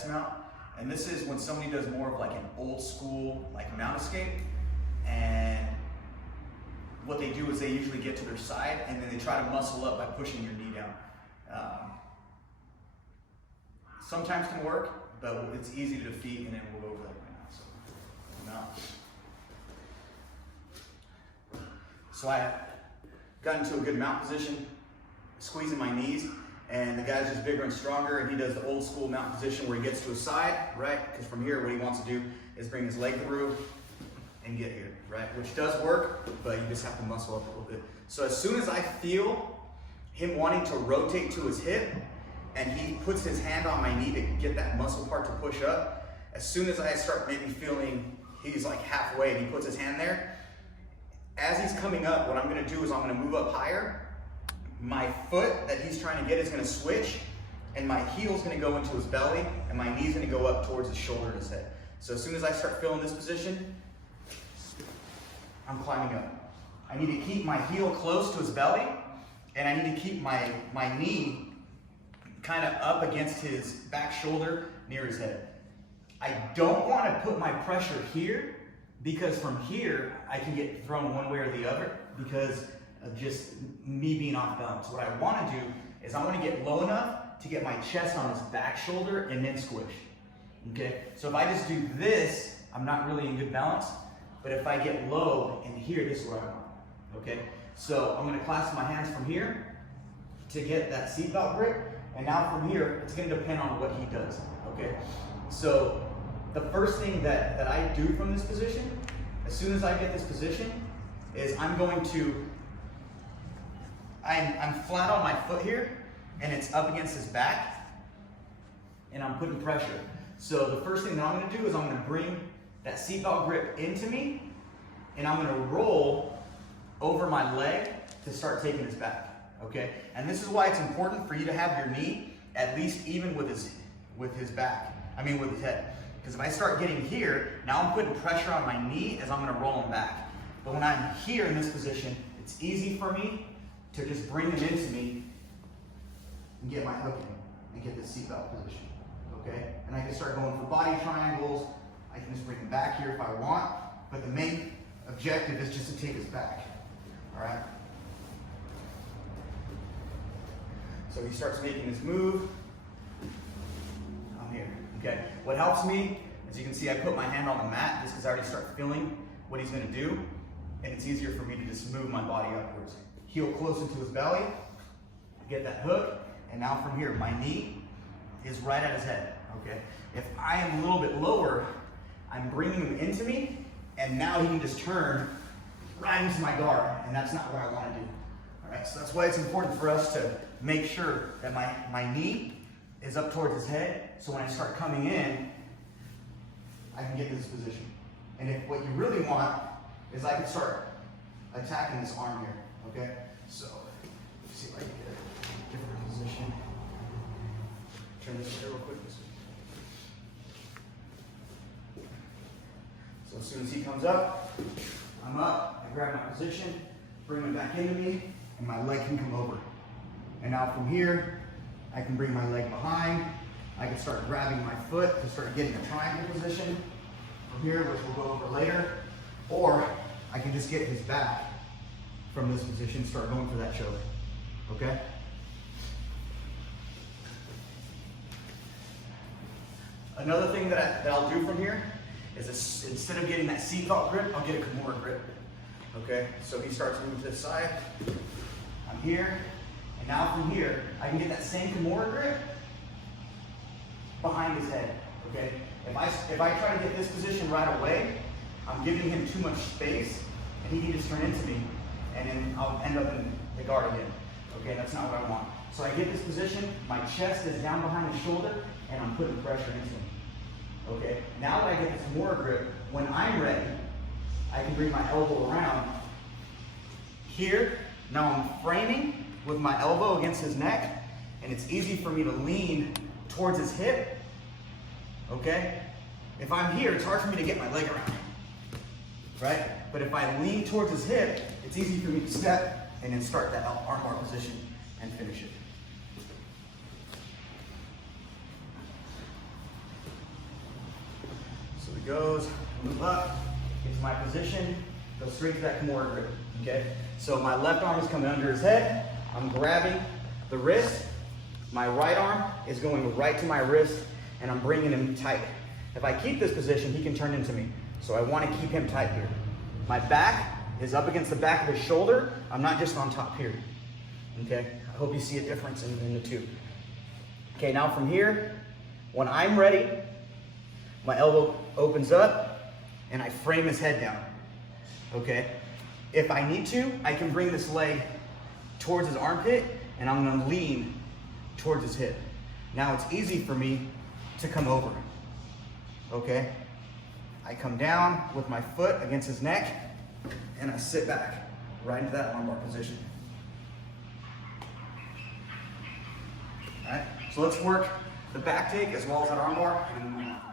chest mount. And this is when somebody does more of like an old school, like mount escape. And what they do is they usually get to their side and then they try to muscle up by pushing your knee down. Sometimes can work, but it's easy to defeat, and then we'll go over that right now. So I got into a good mount position, squeezing my knees, and the guy's just bigger and stronger, and he does the old school mount position where he gets to his side, right? Because from here, what he wants to do is bring his leg through and get here, right? Which does work, but you just have to muscle up a little bit. So as soon as I feel him wanting to rotate to his hip, and he puts his hand on my knee to get that muscle part to push up, as soon as I start maybe feeling he's like halfway and he puts his hand there, as he's coming up, what I'm gonna do is I'm gonna move up higher. My foot that he's trying to get is gonna switch, and my heel's gonna go into his belly, and my knee's gonna go up towards his shoulder and his head. So as soon as I start feeling this position, I'm climbing up. I need to keep my heel close to his belly, and I need to keep my knee kind of up against his back shoulder near his head. I don't want to put my pressure here, because from here I can get thrown one way or the other because of just me being off balance. What I want to do is I want to get low enough to get my chest on his back shoulder and then squish. Okay, so if I just do this, I'm not really in good balance. But if I get low and here, this is where I want. Okay, so I'm going to clasp my hands from here to get that seatbelt grip. And now from here, it's going to depend on what he does, okay? So the first thing that I do from this position, as soon as I get this position, is I'm flat on my foot here, and it's up against his back, and I'm putting pressure. So the first thing that I'm going to do is I'm going to bring that seatbelt grip into me, and I'm going to roll over my leg to start taking his back. Okay, and this is why it's important for you to have your knee at least even with his back. I mean with his head. Because if I start getting here, now I'm putting pressure on my knee as I'm going to roll him back. But when I'm here in this position, it's easy for me to just bring him into me and get my hook in and get this seatbelt position. Okay, and I can start going for body triangles. I can just bring him back here if I want. But the main objective is just to take his back. All right. So he starts making his move. I'm here, okay? What helps me, as you can see, I put my hand on the mat just because I already start feeling what he's gonna do, and it's easier for me to just move my body upwards. Heel close into his belly, get that hook, and now from here, my knee is right at his head, okay? If I am a little bit lower, I'm bringing him into me, and now he can just turn right into my guard, and that's not what I wanna do. All right, so that's why it's important for us to make sure that my knee is up towards his head, so when I start coming in, I can get to this position. And if what you really want is I can start attacking this arm here, okay? So, let's see if I can get a different position. Turn this here real quick. So as soon as he comes up, I'm up, I grab my position, bring him back into me, and my leg can come over. And now from here, I can bring my leg behind. I can start grabbing my foot to start getting a triangle position from here, which we'll go over later. Or I can just get his back from this position, start going for that choke, okay? Another thing that I'll do from here is instead of getting that seatbelt grip, I'll get a Kimura grip, okay? So he starts moving to the side, I'm here, and now from here, I can get that same Kimura grip behind his head, okay? If I try to get this position right away, I'm giving him too much space, and he can just turn into me, and then I'll end up in the guard again, okay? That's not what I want. So I get this position, my chest is down behind his shoulder, and I'm putting pressure into him, okay? Now that I get this Kimura grip, when I'm ready, I can bring my elbow around here. Now I'm framing with my elbow against his neck, and it's easy for me to lean towards his hip, okay? If I'm here, it's hard for me to get my leg around, right? But if I lean towards his hip, it's easy for me to step and then start that armbar position and finish it. Here it goes, move up, get to my position, go straight to that Kimura grip, okay? So my left arm is coming under his head, I'm grabbing the wrist, my right arm is going right to my wrist, and I'm bringing him tight. If I keep this position, he can turn into me. So I want to keep him tight here. My back is up against the back of his shoulder. I'm not just on top here, okay? I hope you see a difference in the two. Okay, now from here, when I'm ready, my elbow opens up and I frame his head down, okay? If I need to, I can bring this leg towards his armpit and I'm gonna lean towards his hip. Now it's easy for me to come over, okay? I come down with my foot against his neck and I sit back right into that armbar position. All right, so let's work the back take as well as that armbar.